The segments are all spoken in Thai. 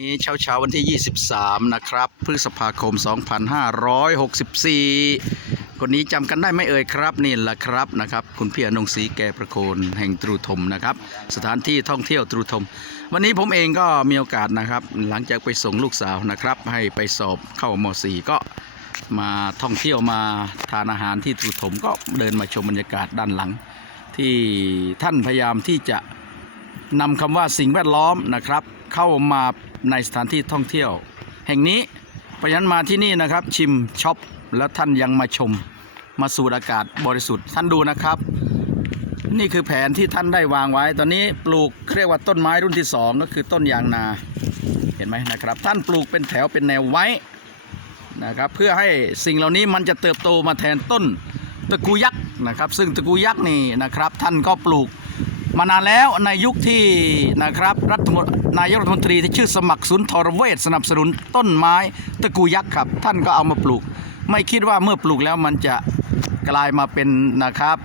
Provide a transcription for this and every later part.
นี้เช้าเช้าๆวันที่ 23 นะครับ พฤษภาคม 2564 คนนี้จำกันได้ไหมเอ่ยครับ นี่แหละครับนะครับ คุณพี่อนงศรีแก่ประโคนแห่งตรูธมนะครับ สถานที่ท่องเที่ยวตรูธม วันนี้ผมเองก็มีโอกาสนะครับ หลังจากไปส่งลูกสาวนะครับ ให้ไปสอบเข้าม .4 ก็มาท่องเที่ยวมาทานอาหารที่ตรูธมก็เดินมาชมบรรยากาศด้านหลัง ที่ท่านพยายามที่จะนำคำว่าสิ่งแวดล้อมนะครับ เข้ามาในสถานที่ท่องเที่ยว แห่งนี้เพราะฉะนั้นมาที่นี่นะครับ ชิมช็อปแล้วท่านยังมาชม มาสูดอากาศบริสุทธิ์ท่านดูนะครับ นี่คือแผนที่ท่านได้วางไว้ ตอนนี้ปลูกเรียกว่าต้นไม้รุ่นที่สองก็คือต้นยางนาเห็นไหมนะครับ ท่านปลูกเป็นแถวเป็นแนวไว้นะครับเพื่อให้สิ่งเหล่านี้มันจะเติบโตมาแทนต้นตะกูยักษ์นะครับ ซึ่งตะกูยักษ์นี่นะครับ ท่านก็ปลูก มานานแล้วในยุคที่นะครับรัฐมนนายกรัฐมนตรีที่ชื่อสมัครสุนทรเวชสนับสนุนต้นไม้ตะกูยักษ์ครับ ท่านก็เอามาปลูก ไม่คิดว่าเมื่อปลูกแล้วมันจะกลายมาเป็นนะครับ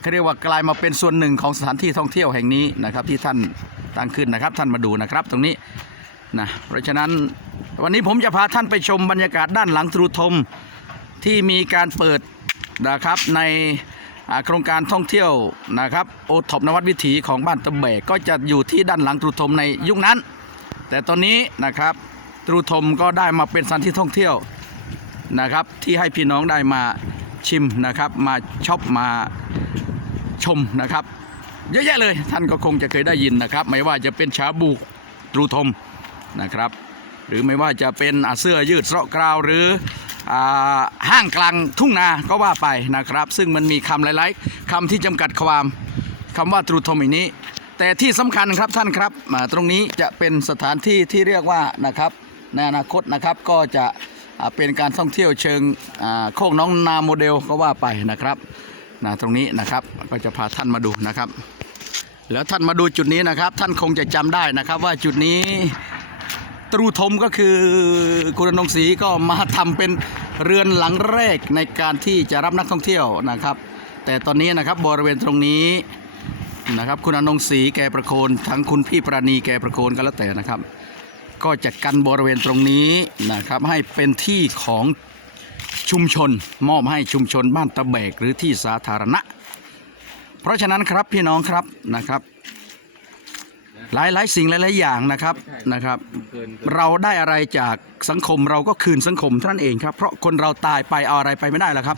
เขาเรียกว่ากลายมาเป็นส่วนหนึ่งของสถานที่ท่องเที่ยวแห่งนี้นะครับ ที่ท่านตั้งขึ้นนะครับ ท่านมาดูนะครับ ตรงนี้นะเพราะฉะนั้นวันนี้ผมจะพาท่านไปชมบรรยากาศด้านหลังตรูธมที่มีการเปิดนะครับใน โครงการท่องเที่ยวนะครับโอท็อปนวัดวิถีของบ้านตะเบกก็จะอยู่ที่ด้านหลังตรุธมในยุคนั้น แต่ตอนนี้นะครับตรุธมก็ได้มาเป็นสถานที่ท่องเที่ยวนะครับที่ให้พี่น้องได้มาชิมนะครับมาช็อปมาชมนะครับ เยอะแยะเลยท่านก็คงจะเคยได้ยินนะครับ ไม่ว่าจะเป็นชาบูตรูธมนะครับ หรือไม่ว่าจะเป็นเสื้อยืดเสาะกราวหรือ ห้างกลางทุ่งนาก็ว่าไปนะครับ ซึ่งมันมีคำหลายๆคำที่จำกัดความคำว่าตรูธมอีกนี้ แต่ที่สำคัญครับท่านครับอ่าตรงนี้จะเป็นสถานที่ที่เรียกว่านะครับในอนาคตนะครับก็จะเป็นการท่องเที่ยวเชิงโคกน้องนาโมเดลก็ว่าไปนะครับนะตรงนี้นะครับก็จะพาท่านมาดูนะครับ แล้วท่านมาดูจุดนี้นะครับ ท่านคงจะจำได้นะครับว่าจุดนี้ ตรูธมก็คือคุณอนงศรีก็มาทำเป็นเรือนหลังแรกในการที่จะรับนักท่องเที่ยวนะครับ แต่ตอนนี้นะครับบริเวณตรงนี้นะครับคุณอนงศรีแกประโคนทั้งคุณพี่ปราณีแกประโคนก็แล้วแต่นะครับ ก็จะกันบริเวณตรงนี้นะครับให้เป็นที่ของชุมชนมอบให้ชุมชนบ้านตะแบกหรือที่สาธารณะ เพราะฉะนั้นครับพี่น้องครับนะครับ หลายหลายๆสิ่งหลายๆอย่างนะครับนะครับ เราได้อะไรจากสังคมเราก็คืนสังคมเท่านั้นเองครับ เพราะคนเราตายไปเอาอะไรไปไม่ได้แล้วครับ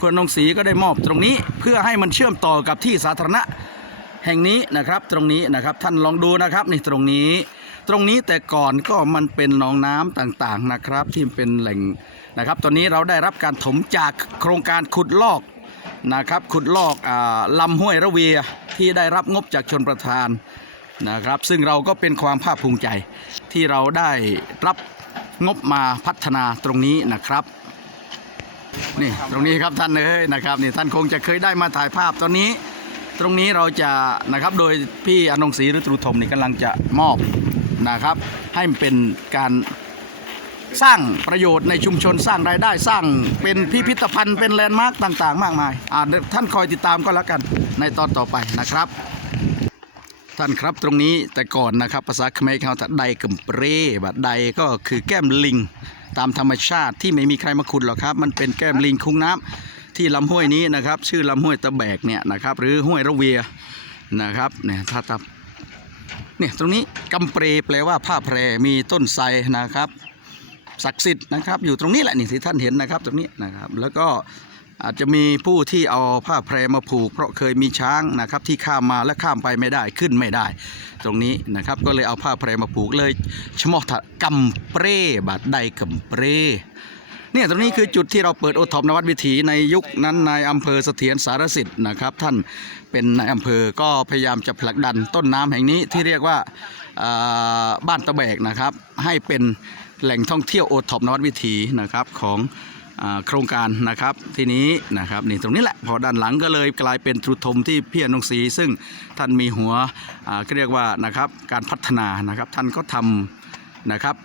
คุณนงศรีก็ได้มอบตรงนี้เพื่อให้มันเชื่อมต่อกับที่สาธารณะแห่งนี้นะครับตรงนี้นะครับท่านลองดูนะครับนี่ตรงนี้ ตรงนี้แต่ก่อนก็มันเป็นหนองน้ำต่างๆนะครับ ที่เป็นแหล่งนะครับ ตอนนี้เราได้รับการถมจากโครงการขุดลอกนะครับ ขุดลอกอาลำห้วยระเวียที่ได้รับงบจากชนประทาน นะครับ ซึ่งเราก็เป็นความภาคภูมิใจที่เราได้รับงบมาพัฒนาตรงนี้นะครับ นี่ตรงนี้ครับท่านเอ้ยนะครับนี่ท่านคงจะเคยได้มาถ่ายภาพตอนนี้ ตรงนี้เราจะนะครับโดยพี่อนงศรีหรือตรุธมนี่กำลังจะมอบนะครับ ให้มันเป็นการสร้างประโยชน์ในชุมชนสร้างรายได้สร้างเป็นพิพิธภัณฑ์เป็นแลนด์มาร์กต่าง ๆ มากมายท่านคอยติดตามก็แล้วกันในตอนต่อไปนะครับ ท่านครับตรงนี้แต่ก่อนนะครับภาษาเขมรเขาถ้าใดกึมเปรบัดใดก็คือแก้มลิง ตามธรรมชาติที่ไม่มีใครมาขุดหรอกครับ มันเป็นแก้มลิงคุ้งน้ำที่ลำห้วยนี้นะครับ ชื่อลำห้วยตะแบกเนี่ยนะครับ หรือห้วยระเวียนะครับเนี่ยถ้าตับเนี่ยตรงนี้กำเปรแปลว่าผ้าแพรมีต้นไทรนะครับศักดิ์สิทธิ์นะครับ อยู่ตรงนี้แหละนี่ที่ท่านเห็นนะครับ ตรงนี้นะครับแล้วก็ อาจจะมีผู้ที่เอาผ้าแพรมาผูก เพราะเคยมีช้างนะครับที่ข้ามมาและข้ามไปไม่ได้ขึ้นไม่ได้ ตรงนี้นะครับก็เลยเอาผ้าแพรมาผูกเลยชมอถะกำเปรบาดใดกำเปรเนี่ยตรงนี้คือจุดที่เราเปิดโอท็อปนวัดวิถีในยุคนั้นนายอำเภอเสถียรสารสิทธิ์นะครับ ท่านเป็นนายอำเภอก็พยายามจะผลักดันต้นน้ำแห่งนี้ที่เรียกว่าาบ้านตะแบกนะครับ ให้เป็นแหล่งท่องเที่ยวโอท็อปนวัดวิถีนะครับของ โครงการนะครับทีนี้นะครับนี่ตรงนี้แหละพอด้านหลังก็เลยกลายเป็นตรุธมที่พี่อนงศรีซึ่งท่านมีหัวก็เรียกว่านะครับการพัฒนานะครับท่านก็ทำนะครับ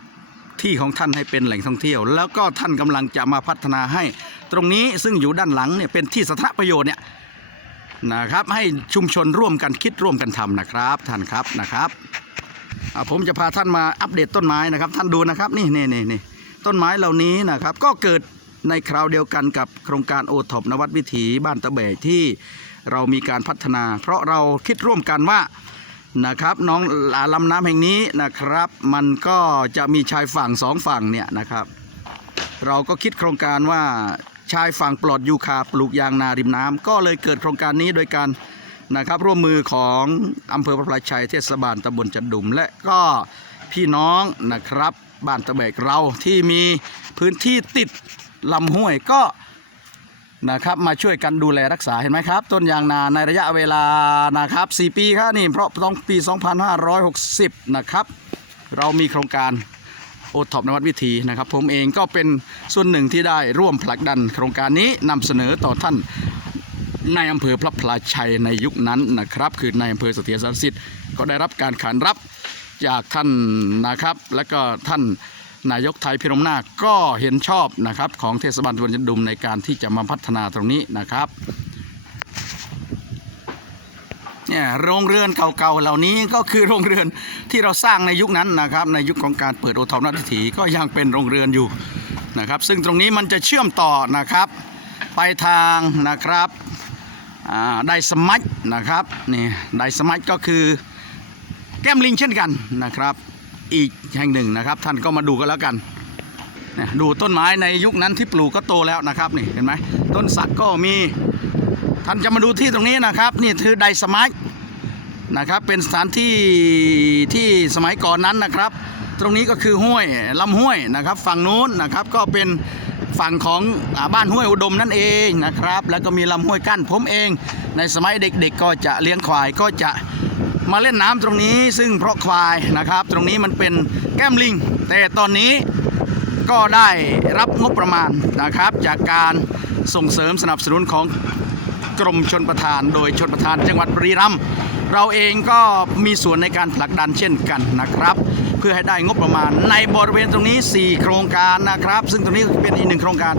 ที่ของท่านให้เป็นแหล่งท่องเที่ยว แล้วก็ท่านกำลังจะมาพัฒนาให้ตรงนี้ซึ่งอยู่ด้านหลังเนี่ยเป็นที่สาธารณประโยชน์เนี่ยนะครับให้ชุมชนร่วมกันคิดร่วมกันทำนะครับท่านครับนะครับผมจะพาท่านมาอัปเดตต้นไม้นะครับ ท่านดูนะครับนี่นี่นี่นี่ต้นไม้เหล่านี้นะครับก็เกิด ในคราวเดียวกันกับโครงการโอท็อปนวัดวิถีบ้านตะแบกที่เรามีการพัฒนา เพราะเราคิดร่วมกันว่านะครับน้องลำน้ำแห่งนี้นะครับ มันก็จะมีชายฝั่งสองฝั่งเนี่ยนะครับ เราก็คิดโครงการว่าชายฝั่งปลอดยูคาปลูกยางนาริมน้ำก็เลยเกิดโครงการนี้โดยการนะครับร่วมมือของอำเภอพระพลาชัยเทศบาลตำบลจันดุม และก็พี่น้องนะครับบ้านตะแบกเราที่มีพื้นที่ติด ลำห้วยก็นะครับมาช่วยกันดูแลรักษาเห็นไหมครับ ต้นยางนาในระยะเวลานะครับ 4 ปีครับนี่เพราะต้องปี 2560 นะครับ เรามีโครงการโอท็อปนวัดวิธีนะครับ ผมเองก็เป็นส่วนหนึ่งที่ได้ร่วมผลักดัน โครงการนี้นำเสนอต่อท่านในอำเภอพระพลาชัยในยุคนั้นนะครับ คือในอำเภอเสถียรสารสิทธิ์ก็ได้รับการขานรับจากท่านนะครับ และก็ท่าน นายกไทยพิรมนาคก็เห็นชอบนะครับของเทศบาลตำบลจันดุมในการที่จะมาพัฒนาตรงนี้นะครับเนี่ยโรงเรือนเก่าๆเหล่านี้ก็คือโรงเรือนที่เราสร้างในยุคนั้นนะครับในยุคของการเปิดโอทอมนัทถีก็ยังเป็นโรงเรือนอยู่นะครับ ซึ่งตรงนี้มันจะเชื่อมต่อนะครับ ไปทางนะครับไดสมัชนะครับนี่ไดสมัชก็คือแก้มลิงเช่นกันนะครับ อีกแห่งหนึ่งนะครับ ท่านก็มาดูกันแล้วกันดูต้นไม้ในยุคนั้นที่ปลูกก็โตแล้วนะครับนี่เห็นไหมต้นสักก็มีท่านจะมาดูที่ตรงนี้นะครับ นี่คือไดสมัยนะครับเป็นสถานที่ที่สมัยก่อนนั้นนะครับ ตรงนี้ก็คือห้วยลำห้วยนะครับ ฝั่งนู้นนะครับก็เป็นฝั่งของบ้านห้วยอุดมนั่นเองนะครับ แล้วก็มีลำห้วยกั้นผมเอง ในสมัยเด็กๆก็จะเลี้ยงควายก็จะ มาเล่นน้ำตรงนี้ซึ่งเพราะควายนะครับ ตรงนี้มันเป็นแก้มลิง แต่ตอนนี้ก็ได้รับงบประมาณนะครับ จากการส่งเสริมสนับสนุนของกรมชนประทาน โดยชนประทานจังหวัดบุรีรัมย์เราเองก็มีส่วนในการผลักดันเช่นกันนะครับ เพื่อให้ได้งบประมาณในบริเวณตรงนี้ 4 โครงการนะครับ ซึ่งตรงนี้เป็นอีกหนึ่งโครงการ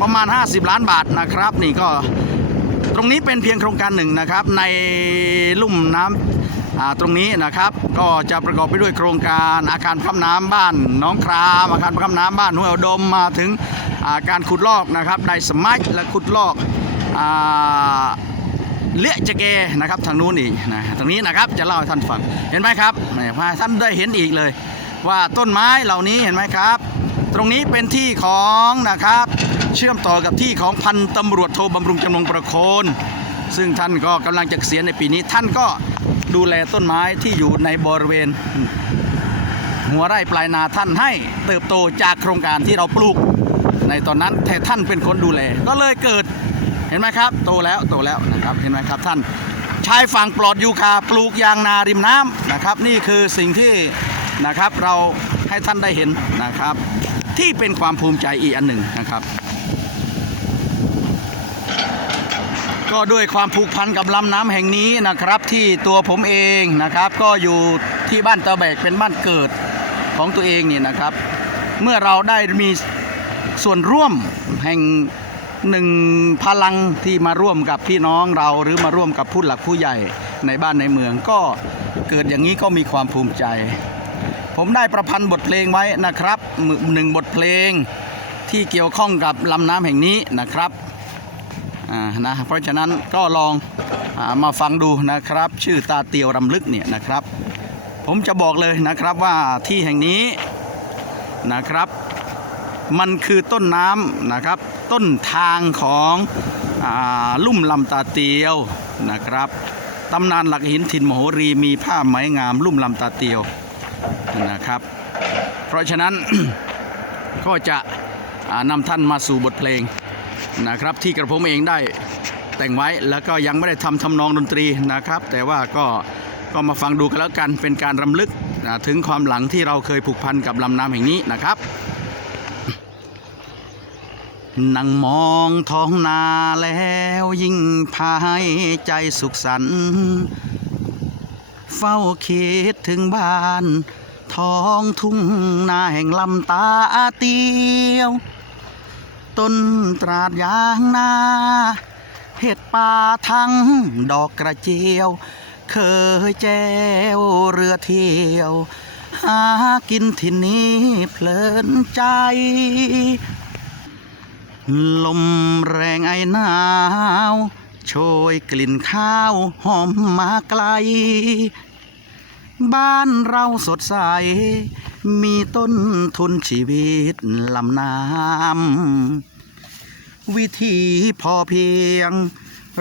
ประมาณ 50 ล้านบาทนะครับ นี่ก็ตรงนี้เป็นเพียงโครงการหนึ่งนะครับ ในลุ่มน้ำอ่า ตรงนี้นะครับก็จะประกอบไปด้วยโครงการอาคารพักน้ำบ้านน้องครามอาคารพักน้ำบ้านห้วยอดมมาถึงาการขุดลอกนะครับไดสมัยและขุดลอกอ่าเละจะเกนะครับทางนู้นอีกนะตรงนี้นะครับจะเล่าให้ท่านฟังเห็นไหมครับพาท่านได้เห็นอีกเลย ว่าต้นไม้เหล่านี้เห็นไหมครับ ตรงนี้เป็นที่ของนะครับเชื่อมต่อกับที่ของพันตำรวจโทบำรุงจำนงประโคน ซึ่งท่านก็กำลังจะเกษียณในปีนี้ท่านก็ ดูแลต้นไม้ที่อยู่ในบริเวณ หัวไร่ปลายนาท่านให้เติบโตจากโครงการที่เราปลูก ในตอนนั้นแต่ท่านเป็นคนดูแล ก็เลยเกิดเห็นไหมครับ โตแล้วโตแล้วนะครับเห็นไหมครับท่านชายฝั่งปลอดยูคาปลูกยางนาริมน้ำนะครับ นี่คือสิ่งที่นะครับเราให้ท่านได้เห็นนะครับ ที่เป็นความภูมิใจอีกอันหนึ่งนะครับ ก็ด้วยความผูกพันกับลำน้ำแห่งนี้นะครับ ที่ตัวผมเองนะครับ ก็อยู่ที่บ้านตะแบกเป็นบ้านเกิดของตัวเองนี่นะครับ เมื่อเราได้มีส่วนร่วมแห่งหนึ่งพลังที่มาร่วมกับพี่น้องเราหรือมาร่วมกับผู้หลักผู้ใหญ่ในบ้านในเมือง ก็เกิดอย่างนี้ก็มีความภูมิใจ ผมได้ประพันธ์บทเพลงไว้นะครับหนึ่งบทเพลงที่เกี่ยวข้องกับลำน้ำแห่งนี้นะครับ นะเพราะฉะนั้นก็ลองอมาฟังดูนะครับ ชื่อตาเตียวรำลึกเนี่ยนะครับ ผมจะบอกเลยนะครับว่าที่แห่งนี้นะครับ มันคือต้นน้ำนะครับ ต้นทางของอลุ่มลำตาเตียวนะครับตำนานหลักหินถิ่นมโหรีมีผ้าไหมงามลุ่มลำตาเตียวนะครับ เพราะฉะนั้นก็จะนำท่านมาสู่บทเพลง นะครับที่กระผมเองได้แต่งไว้แล้วก็ยังไม่ได้ทำทำนองดนตรีนะครับ แต่ว่าก็ก็มาฟังดูกันแล้วกันเป็นการรำลึกถึงความหลังที่เราเคยผูกพันกับลำน้ำแห่งนี้นะครับนั่งมองท้องนาแล้วยิ่งพายใจสุขสันต์เฝ้าคิดถึงบ้าน ท้องทุ่งนาแห่งลำตาเตียว ต้นตราดยางนาเห็ดป่าทั้งดอกกระเจียว เคยแจวเรือเที่ยว หากินที่นี้เพลินใจ ลมแรงไอหนาวโชยกลิ่นข้าวหอมมาไกล บ้านเราสดใส มีต้นทุนชีวิตลำน้ำวิธีพอเพียง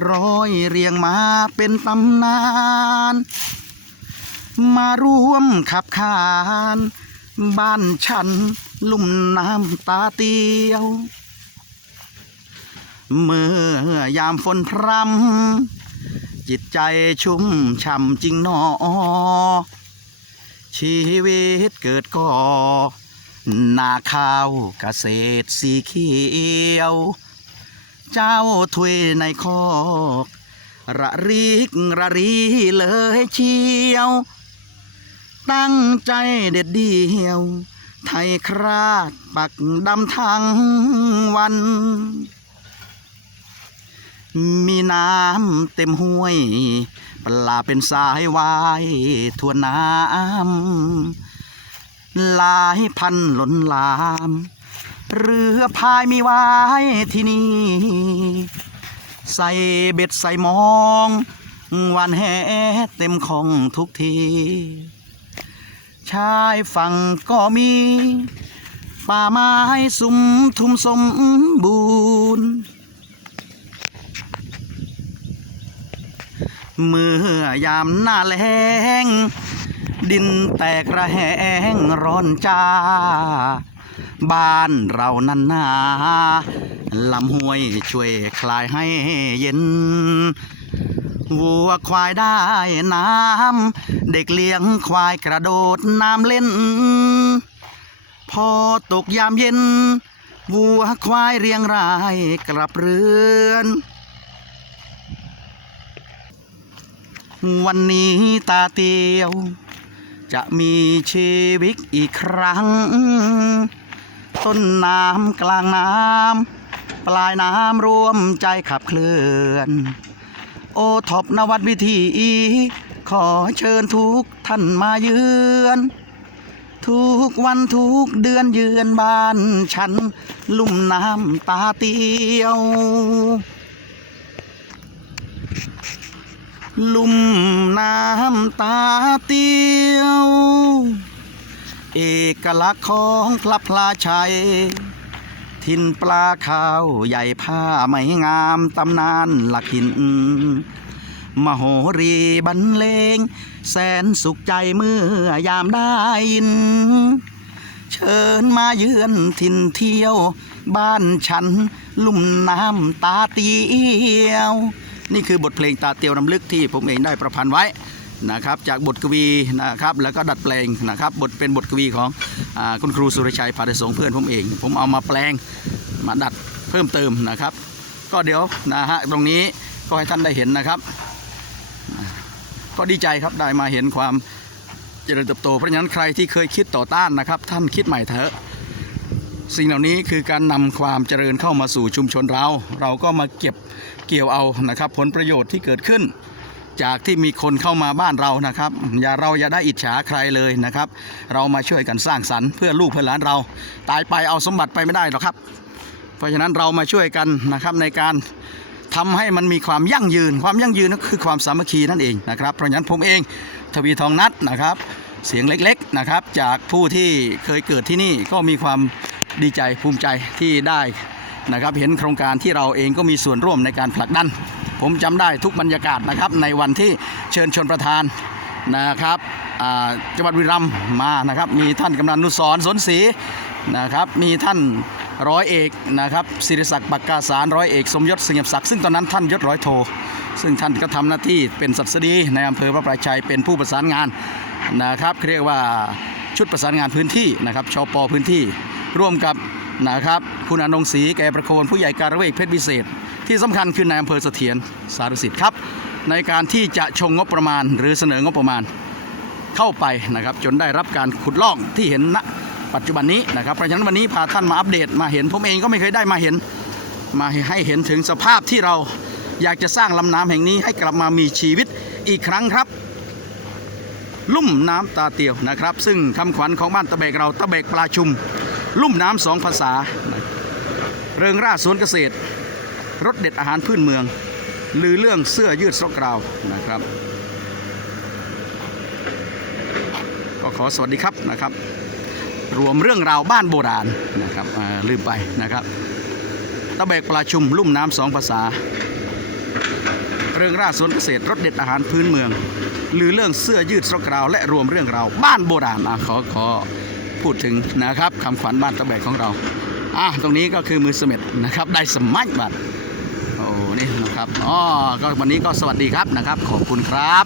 ร้อยเรียงมาเป็นตำนาน มาร่วมขับขาน บ้านฉันลุ่มน้ำตาเตียว เมื่อยามฝนพรำจิตใจชุ่มช่ำจริงหนอ ชีวิตเกิดก่อนาข้าวเกษตรสีเขียว เจ้าถ้วยในคอกระริกระรีเลยเชียว ตั้งใจเด็ดเดียว ไทยคราดปักดำทั้งวัน มีน้ำเต็มห้วย ปลาเป็นสายวายทั่วน้ำลายพันหล่นลาม เรือพายมีไว้ที่นี่ ใส่เบ็ดใส่มองวันแหเต็มของทุกที ชายฝั่งก็มี ป่าไม้สุมทุมสมบูรณ์ เมื่อยามหน้าแล้ง ดินแตกระแหงร้อนจ้า บ้านเรานั้นนาลำห้วยช่วยคลายให้เย็น วัวควายได้น้ำ เด็กเลี้ยงควายกระโดดน้ำเล่น พอตกยามเย็น วัวควายเรียงรายกลับเรือน วันนี้ตาเตียว จะมีชีวิตอีกครั้ง ต้นน้ำกลางน้ำปลายน้ำรวมใจขับเคลื่อน โอท็อปนวัดวิถีขอเชิญทุกท่านมาเยือนทุกวันทุกเดือนเยือนบ้านฉัน ลุ่มน้ำตาเตียว ลุ่มน้ำตาเตียว เอกลักษณ์ของพระพลาชัย ทินปลาขาวใหญ่ผ้าไม่งามตำนานหลักหิน มโหรีบรรเลง แสนสุขใจเมื่อยามได้ยิน เชิญมาเยือนถิ่นเที่ยว บ้านฉัน ลุ่มน้ำตาเตียว นี่คือบทเพลงตาเตียวรำลึกที่ผมเองได้ประพันธ์ไว้นะครับจากบทกวีนะครับแล้วก็ดัดแปลงนะครับบทเป็นบทกวีของอคุณครูสุรชัยพาดสงเพื่อนผมเอง ผมเอามาแปลงมาดัดเพิ่มเติมนะครับ ก็เดี๋ยวนะฮะตรงนี้ก็ให้ท่านได้เห็นนะครับ ก็ดีใจครับได้มาเห็นความเจริญเติบโตเพราะฉะนั้นใครที่เคยคิดต่อต้านนะครับ ท่านคิดใหม่เถอะ สิ่งเหล่านี้คือการนำความเจริญเข้ามาสู่ชุมชนเรา เราก็มาเก็บเกี่ยวเอานะครับ ผลประโยชน์ที่เกิดขึ้น จากที่มีคนเข้ามาบ้านเรานะครับ อย่าเราอย่าได้อิจฉาใครเลยนะครับ เรามาช่วยกันสร้างสรรค์เพื่อลูกเพื่อหลานเรา ตายไปเอาสมบัติไปไม่ได้หรอกครับ เพราะฉะนั้นเรามาช่วยกันนะครับในการทำให้มันมีความยั่งยืน ความยั่งยืนก็คือความสามัคคีนั่นเองนะครับ เพราะฉะนั้นผมเองทวีทองนัดนะครับ เสียงเล็กๆนะครับ จากผู้ที่เคยเกิดที่นี่ก็มีความ ดีใจภูมิใจที่ได้นะครับเห็นโครงการที่เราเองก็มีส่วนร่วมในการผลักดัน ผมจำได้ทุกบรรยากาศนะครับในวันที่เชิญชวนประธานนะครับจังหวัดบุรีรัมย์มานะครับมีท่านกำนันนุสรสนศรีนะครับมีท่านร้อยเอกนะครับศิริศักดิ์ปักกาสารร้อยเอกสมยศเสงียบศักดิ์ซึ่งตอนนั้นท่านยศร้อยโท ซึ่งท่านก็ทำหน้าที่เป็นสัตสดีในอำเภอพระประชัยเป็นผู้ประสานงานนะครับเรียกว่าชุดประสานงานพื้นที่นะครับชปพื้นที่ ร่วมกับนะครับคุณอนงศรีแก่ประโคนผู้ใหญ่การเวกเพชรวิเศษ ที่สำคัญคือนายอำเภอเสถียรสารสิทธิ์ครับ ในการที่จะชงงบประมาณ หรือเสนองบประมาณเข้าไปนะครับจนได้รับการขุดลอกที่เห็นณปัจจุบันนี้นะครับเพราะฉะนั้นวันนี้พาท่านมาอัปเดตมาเห็นผมเองก็ไม่เคยได้มาเห็น มาให้เห็นถึงสภาพที่เราอยากจะสร้างลำน้ำแห่งนี้ให้กลับมามีชีวิตอีกครั้งครับ ลุ่มน้ำตาเตียวนะครับ ซึ่งคำขวัญของบ้านตะเบกเราตะเบกปลาชุม ลุ่มน้ำสองภาษา เริงร่าสวนเกษตร รสเด็ดอาหารพื้นเมือง ลือเรื่องเสื้อยืดสกราวนะครับ ก็ขอสวัสดีครับนะครับ รวมเรื่องราวบ้านโบราณนะครับลืมไปนะครับตะเบกปลาชุมลุ่มน้ำสองภาษา เรื่องราสวนเกษตรรสเด็ดอาหารพื้นเมือง หรือเรื่องเสื้อยืดสกราวและรวมเรื่องราวบ้านโบราณอะขอขอ พูดถึงนะครับคำขวัญบ้านตะแบกของเราอะตรงนี้ก็คือมือสม็ดนะครับได้สมัยบัตรโอ้นี่นะครับอ๋อก็วันนี้ก็สวัสดีครับนะครับ ขอบคุณครับ